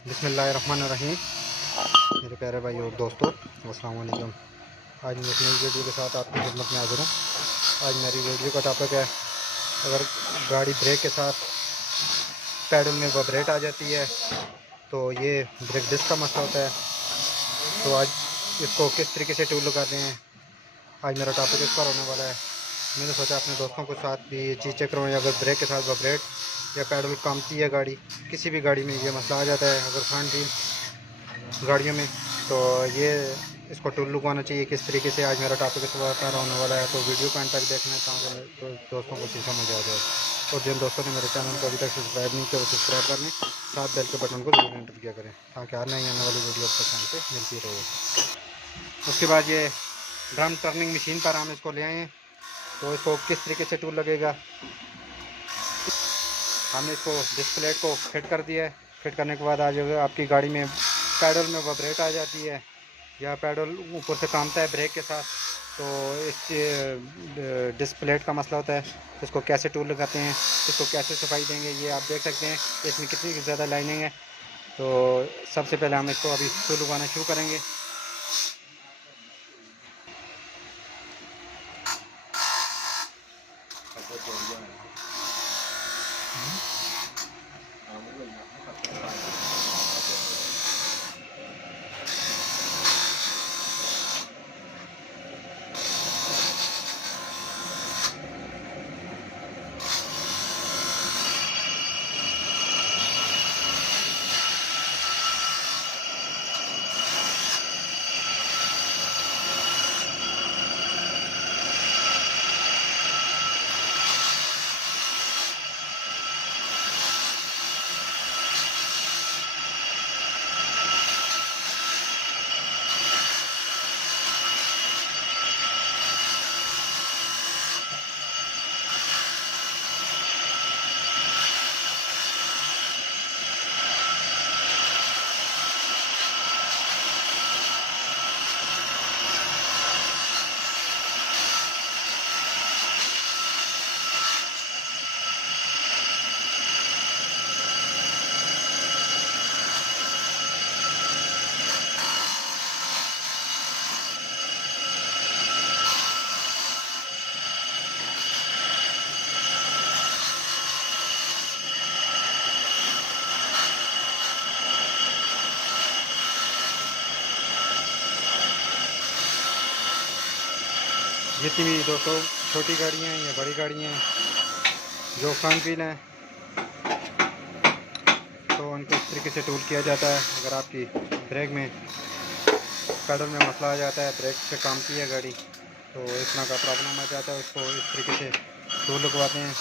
बिस्मिल्लाहिर्रहमानिर्रहीम। मेरे प्यारे भाई और दोस्तों, अस्सलाम वालेकुम। आज मैं एक नई वीडियो के साथ आपकी खिदमत में हाज़िर हूँ। आज मेरी वीडियो का टॉपिक है, अगर गाड़ी ब्रेक के साथ पैडल में वाइब्रेट आ जाती है तो ये ब्रेक डिस्क का मसला होता है। तो आज इसको किस तरीके से टूल लगाते हैं, आज मेरा टॉपिक इस पर होने वाला है। मैंने सोचा अपने दोस्तों के साथ भी ये चीज़ चेक करूँ। अगर ब्रेक के साथ वाइब्रेट या पैडल कामती है गाड़ी, किसी भी गाड़ी में ये मसला आ जाता है अगर फ्रंट व्हील गाड़ियों में, तो ये इसको टूल लगवाना चाहिए किस तरीके से। आज मेरा टॉपिक इस पर होने वाला है, तो वीडियो को एंड तक देखना चाहूँगा तो दोस्तों को चीज़ समझ आ जाए। और जिन दोस्तों ने मेरे चैनल को अभी तक सब्सक्राइब नहीं किया वो सब्सक्राइब कर लें, साथ बेल के बटन को जरूर एंटर किया करें ताकि हर नई आने वाली वीडियो आपको टाइम से मिलती रहे। उसके बाद ये ड्रम टर्निंग मशीन पर हम इसको ले आए हैं, तो इसको किस तरीके से टूल लगेगा। हमने इसको डिस्क प्लेट को फिट कर दिया है। फिट करने के बाद आज अगर आपकी गाड़ी में पैडल में वाइब्रेट आ जाती है या पैडल ऊपर से कामता है ब्रेक के साथ, तो इस डिस्क प्लेट का मसला होता है। इसको कैसे टूल लगाते हैं, इसको कैसे सफाई देंगे, ये आप देख सकते हैं इसमें कितनी ज़्यादा लाइनिंग है। तो सबसे पहले हम इसको अभी टूल लगाना शुरू करेंगे। जितनी भी दोस्तों छोटी गाड़ियाँ हैं या बड़ी गाड़ियाँ हैं जो फ्रंट व्हील हैं, तो उनको इस तरीके से टूल किया जाता है। अगर आपकी ब्रेक में पैडल में मसला आ जाता है, ब्रेक से कामती है गाड़ी, तो इस तरह का प्रॉब्लम आ जाता है, उसको इस तरीके से टूल लगवाते हैं।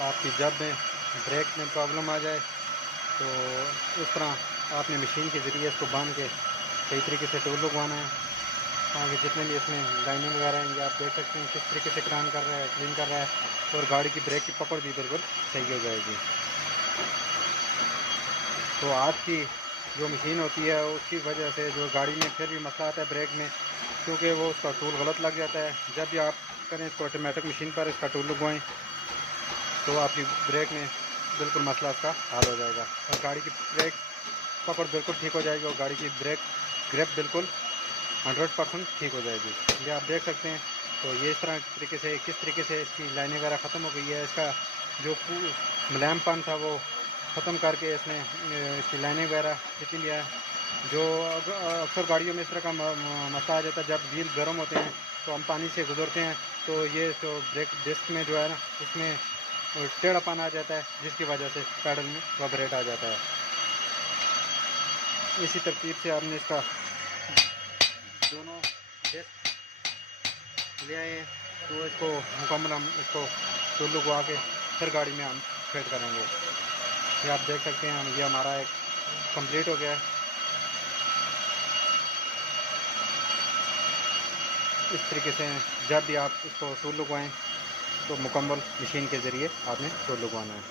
आपकी जब में ब्रेक में प्रॉब्लम आ जाए तो इस तरह आपने मशीन के ज़रिए इसको बांध के सही तरीके से टूल लगवाना है। आगे जितने भी इसमें लाइनें वगैरह हैं, ये आप देख सकते हैं किस तरीके से क्लीन कर रहा है, और गाड़ी की ब्रेक की पकड़ भी बिल्कुल सही हो जाएगी। तो आज की जो मशीन होती है उसकी वजह से जो गाड़ी में फिर भी मसला आता है ब्रेक में, क्योंकि वो उसका टूल गलत लग जाता है। जब भी आप करें इसको ऑटोमेटिक मशीन पर इसका टूल लगवाएँ तो आपकी ब्रेक में बिल्कुल मसला इसका हल हो जाएगा और गाड़ी की ब्रेक पकड़ बिल्कुल ठीक हो जाएगी और गाड़ी की ब्रेक ग्रिप बिल्कुल 100% ठीक हो जाएगी। ये आप देख सकते हैं। तो ये इस तरह तरीके से किस तरीके से इसकी लाइनें वगैरह ख़त्म हो गई है, इसका जो मुलायमपन था वो ख़त्म करके इसने इसकी लाइनें वगैरह खींच लिया है। जो अक्सर गाड़ियों में इस तरह का मसला आ जाता है, जब व्हील गर्म होते हैं तो हम पानी से गुजरते हैं तो ये जो ब्रेक डिस्क में जो है ना उसमें टेढ़ापन आ जाता है, जिसकी वजह से पैडल में वाइब्रेट आ जाता है। इसी तरतीब से आपने इसका दोनों डिस्क ले आए तो इसको मुकम्मल हम इसको टूल लगवा के फिर गाड़ी में हम फिट करेंगे। ये आप देख सकते हैं, ये हमारा एक कंप्लीट हो गया है। इस तरीके से जब भी आप इसको टूल लगवाएँ तो मुकम्मल मशीन के ज़रिए आपने टूल लगवाना है।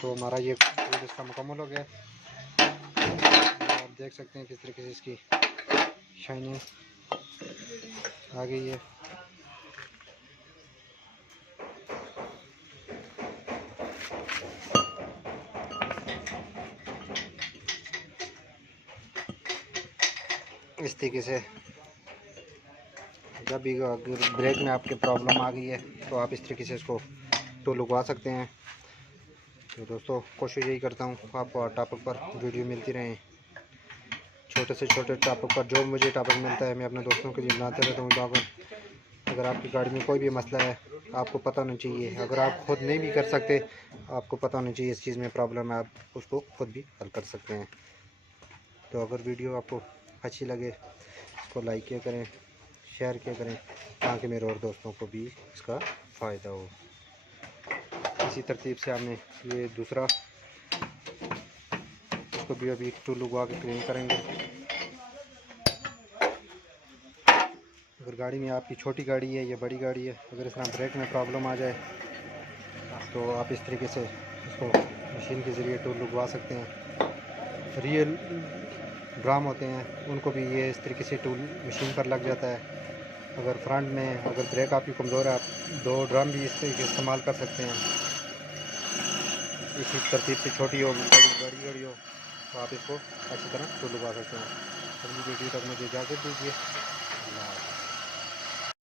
तो हमारा ये टूल इसका मुकम्मल हो गया। आप देख सकते हैं किस तरीके से इसकी शाइनिंग आ गई है। इस तरीके से जब भी अगर ब्रेक में आपके प्रॉब्लम आ गई है तो आप इस तरीके से इसको टूल लगवा सकते हैं। तो दोस्तों कोशिश यही करता हूँ आपको हर टॉपिक पर वीडियो मिलती रहें। छोटे से छोटे टॉपिक पर जो मुझे टॉपिक मिलता है मैं अपने दोस्तों के लिए बनाते रहता हूँ ब्लॉगर। अगर आपकी गाड़ी में कोई भी मसला है आपको पता होना चाहिए, अगर आप खुद नहीं भी कर सकते आपको पता होना चाहिए इस चीज़ में प्रॉब्लम है, आप उसको खुद भी हल कर सकते हैं। तो अगर वीडियो आपको अच्छी लगे इसको लाइक किया करें, शेयर किया करें ताकि मेरे और दोस्तों को भी इसका फ़ायदा हो। इसी तरतीब से हमने ये दूसरा इसको भी अभी टूल लगवा के क्लीन करेंगे। अगर गाड़ी में आपकी छोटी गाड़ी है या बड़ी गाड़ी है, अगर इस तरह ब्रेक में प्रॉब्लम आ जाए तो आप इस तरीके से इसको मशीन के ज़रिए टूल लगवा सकते हैं। रियल ड्राम होते हैं उनको भी ये इस तरीके से टूल मशीन पर लग जाता है। अगर फ्रंट में अगर ब्रेक आपकी कमज़ोर है आप 2 ड्रम भी इस तरीके इस्तेमाल कर सकते हैं। इसी तरतीब से छोटी हो बड़ी गाड़ी हो तो आप इसको अच्छी तरह टूल लगवा सकते हैं। अगली वीडियो तक मुझे इजाज़त दीजिए। अल्लाह।